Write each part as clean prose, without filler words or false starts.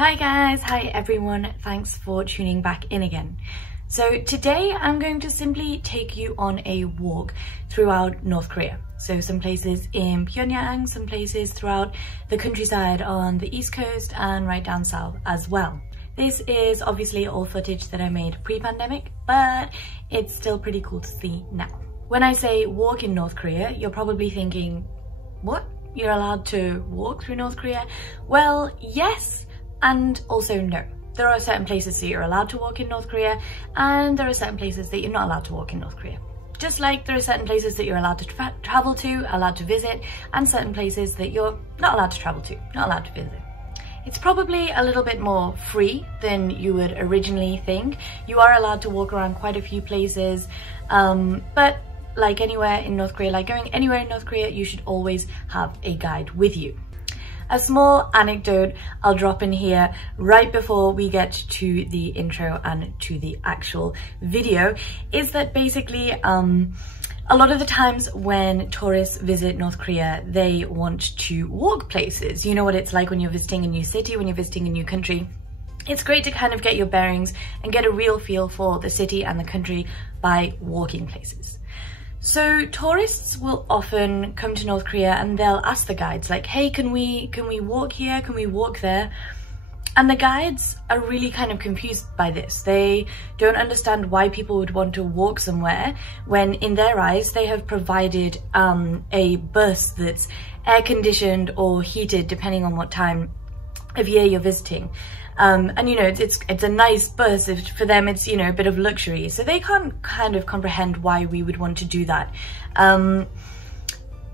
Hi guys, hi everyone, thanks for tuning back in again. So today I'm going to simply take you on a walk throughout North Korea. So some places in Pyongyang, some places throughout the countryside on the east coast and right down south as well. This is obviously all footage that I made pre-pandemic, but it's still pretty cool to see now. When I say walk in North Korea, you're probably thinking, what? You're allowed to walk through North Korea? Well, yes, and also no. There are certain places that you're allowed to walk in North Korea, and there are certain places that you're not allowed to walk in North Korea. Just like there are certain places that you're allowed to travel to, allowed to visit, and certain places that you're not allowed to travel to, not allowed to visit. It's probably a little bit more free than you would originally think. You are allowed to walk around quite a few places, but like anywhere in North Korea, like going anywhere in North Korea, you should always have a guide with you. A small anecdote I'll drop in here right before we get to the intro and to the actual video is that basically a lot of the times when tourists visit North Korea, they want to walk places. You know what it's like when you're visiting a new city, when you're visiting a new country. It's great to kind of get your bearings and get a real feel for the city and the country by walking places. So tourists will often come to North Korea and they'll ask the guides like, hey, can we walk here? Can we walk there? And the guides are really kind of confused by this. They don't understand why people would want to walk somewhere when in their eyes they have provided a bus that's air conditioned or heated depending on what time of year you're visiting. And you know, it's a nice bus. For them it's, you know, a bit of luxury, so they can't kind of comprehend why we would want to do that.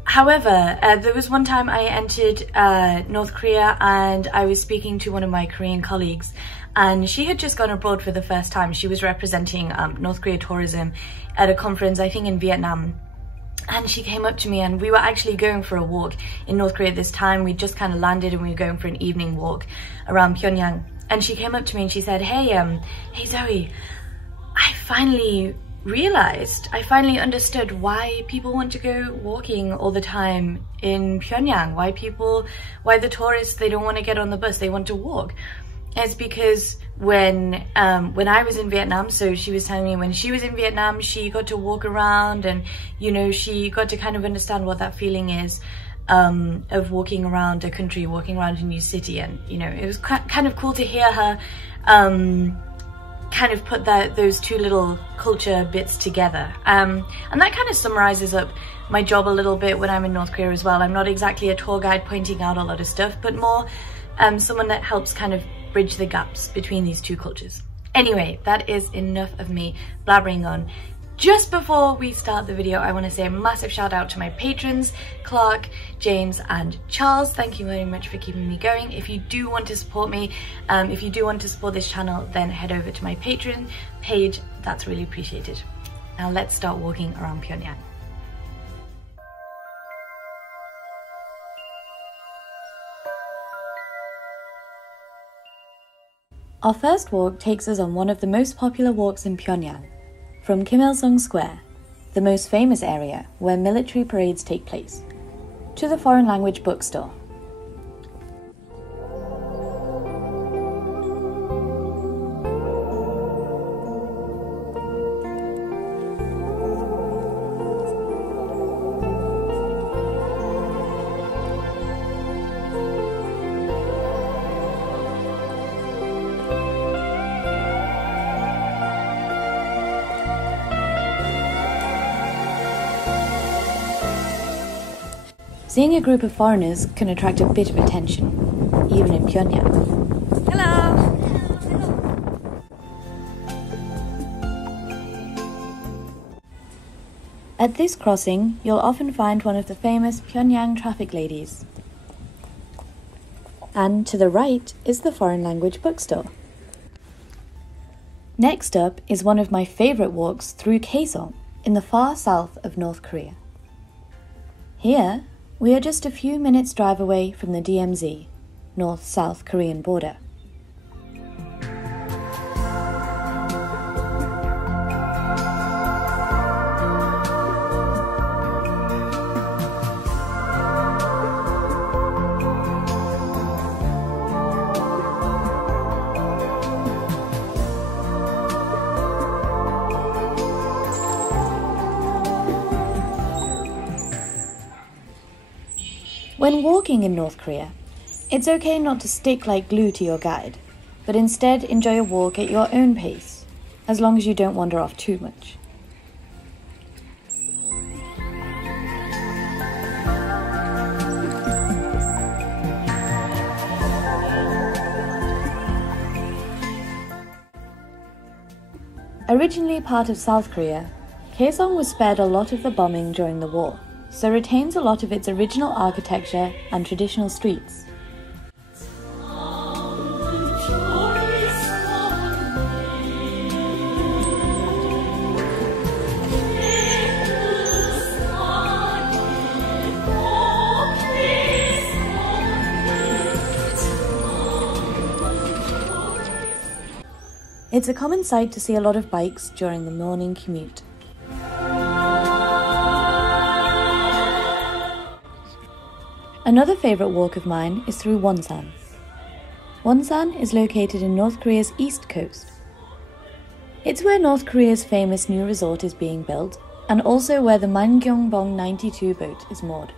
However, there was one time I entered North Korea and I was speaking to one of my Korean colleagues, and she had just gone abroad for the first time. She was representing North Korea tourism at a conference, I think in Vietnam. And she came up to me and we were actually going for a walk in North Korea at this time. We just kind of landed and we were going for an evening walk around Pyongyang. And she came up to me and she said, hey Zoe, I finally understood why people want to go walking all the time in Pyongyang. Why the tourists, they don't want to get on the bus, they want to walk. It's because when I was in Vietnam, so she was telling me when she was in Vietnam, she got to walk around and, you know, she got to kind of understand what that feeling is of walking around a country, walking around a new city. And, you know, it was kind of cool to hear her kind of put those two little culture bits together. And that kind of summarizes up my job a little bit when I'm in North Korea as well. I'm not exactly a tour guide pointing out a lot of stuff, but more someone that helps kind of bridge the gaps between these two cultures. Anyway, that is enough of me blabbering on. Just before we start the video, I want to say a massive shout out to my patrons, Clark, James and Charles. Thank you very much for keeping me going. If you do want to support me, if you do want to support this channel, then head over to my Patreon page. That's really appreciated. Now let's start walking around Pyongyang. Our first walk takes us on one of the most popular walks in Pyongyang, from Kim Il-sung Square, the most famous area where military parades take place, to the foreign language bookstore. Seeing a group of foreigners can attract a bit of attention, even in Pyongyang. Hello! At this crossing, you'll often find one of the famous Pyongyang traffic ladies. And to the right is the foreign language bookstore. Next up is one of my favourite walks through Kaesong in the far south of North Korea. Here, we are just a few minutes drive away from the DMZ, North-South Korean border. When walking in North Korea, it's okay not to stick like glue to your guide, but instead enjoy a walk at your own pace, as long as you don't wander off too much. Originally part of South Korea, Kaesong was spared a lot of the bombing during the war, so retains a lot of its original architecture and traditional streets. It's a common sight to see a lot of bikes during the morning commute. Another favourite walk of mine is through Wonsan. Wonsan is located in North Korea's east coast. It's where North Korea's famous new resort is being built, and also where the Mangyongbong 92 boat is moored.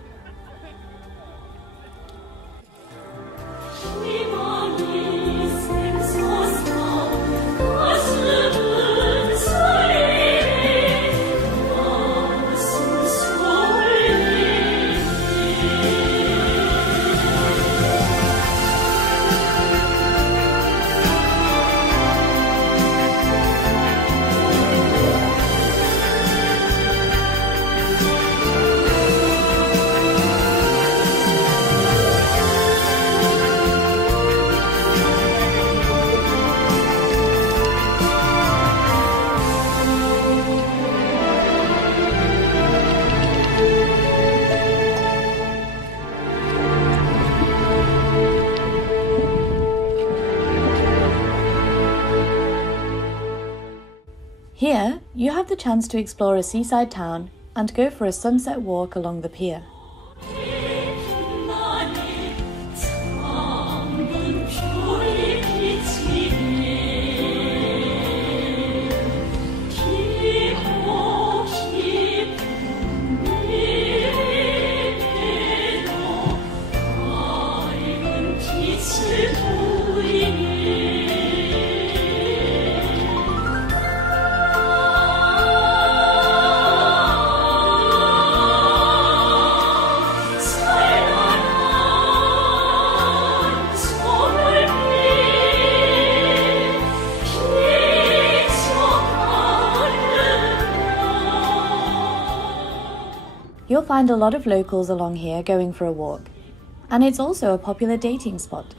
Here, you have the chance to explore a seaside town and go for a sunset walk along the pier. You'll find a lot of locals along here going for a walk, and it's also a popular dating spot.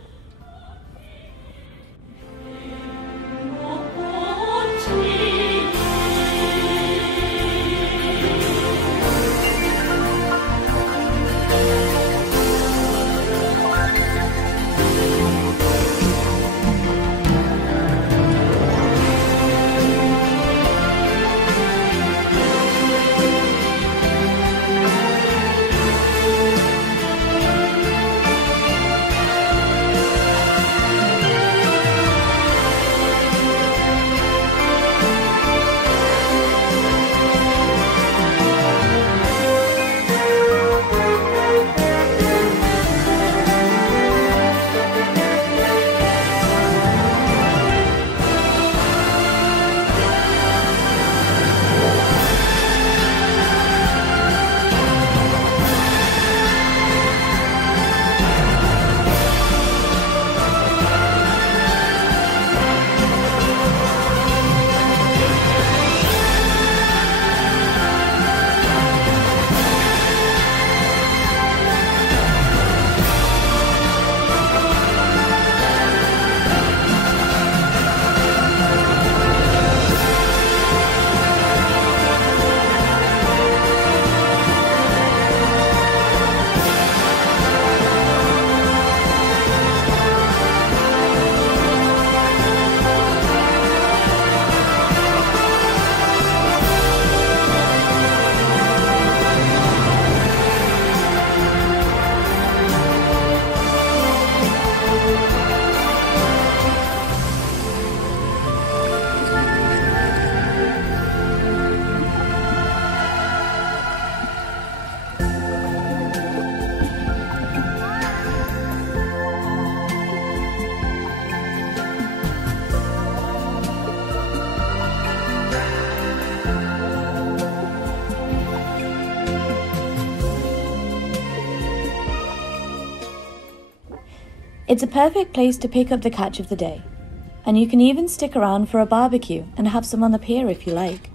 It's a perfect place to pick up the catch of the day, and you can even stick around for a barbecue and have some on the pier if you like.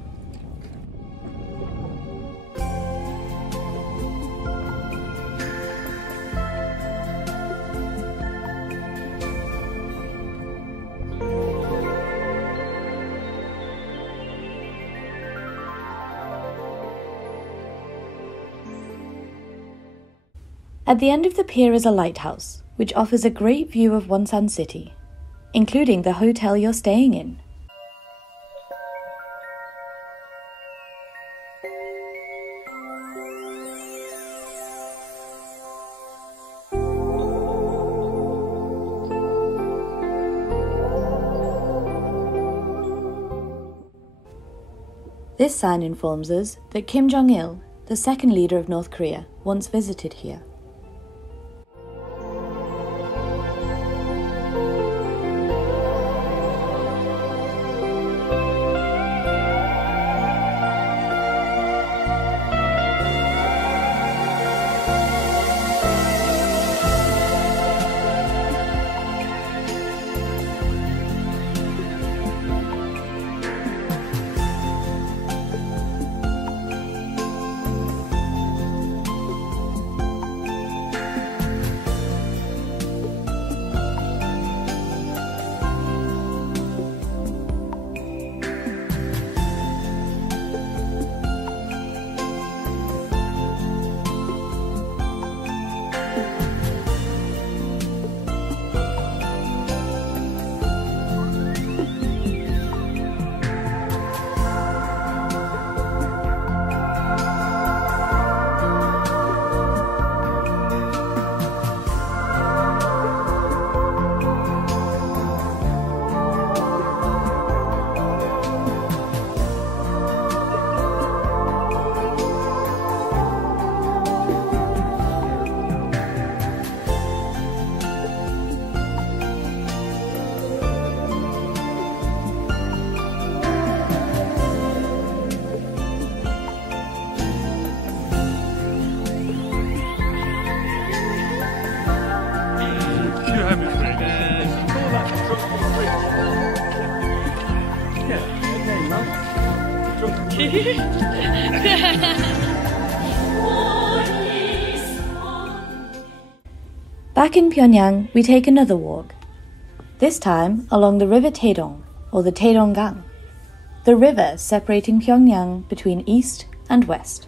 At the end of the pier is a lighthouse, which offers a great view of Wonsan City, including the hotel you're staying in. This sign informs us that Kim Jong-il, the second leader of North Korea, once visited here. Back in Pyongyang, we take another walk, this time along the river Taedong, or the Taedonggang, the river separating Pyongyang between east and west.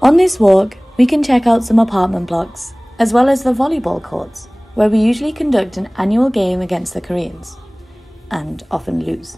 On this walk, we can check out some apartment blocks, as well as the volleyball courts, where we usually conduct an annual game against the Koreans, and often lose.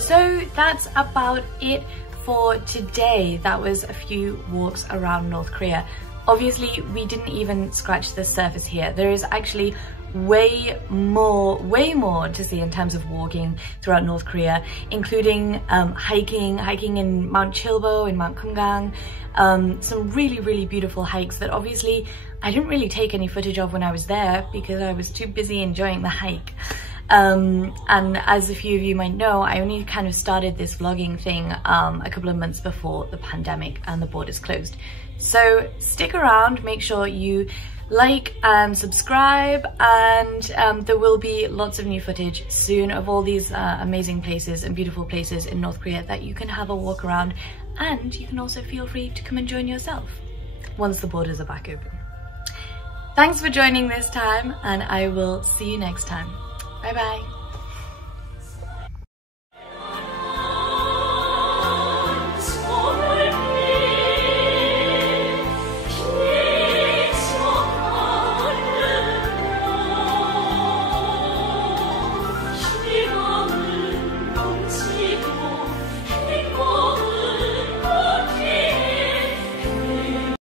So that's about it for today. That was a few walks around North Korea. Obviously, we didn't even scratch the surface here. There is actually way more to see in terms of walking throughout North Korea, including hiking in Mount Chilbo, in Mount Kumgang, some really beautiful hikes that obviously I didn't really take any footage of when I was there because I was too busy enjoying the hike. And as a few of you might know, I only kind of started this vlogging thing a couple of months before the pandemic and the borders closed. So stick around, make sure you like and subscribe, and there will be lots of new footage soon of all these amazing places and beautiful places in North Korea that you can have a walk around, and you can also feel free to come and join yourself once the borders are back open. Thanks for joining this time, and I will see you next time. Bye bye.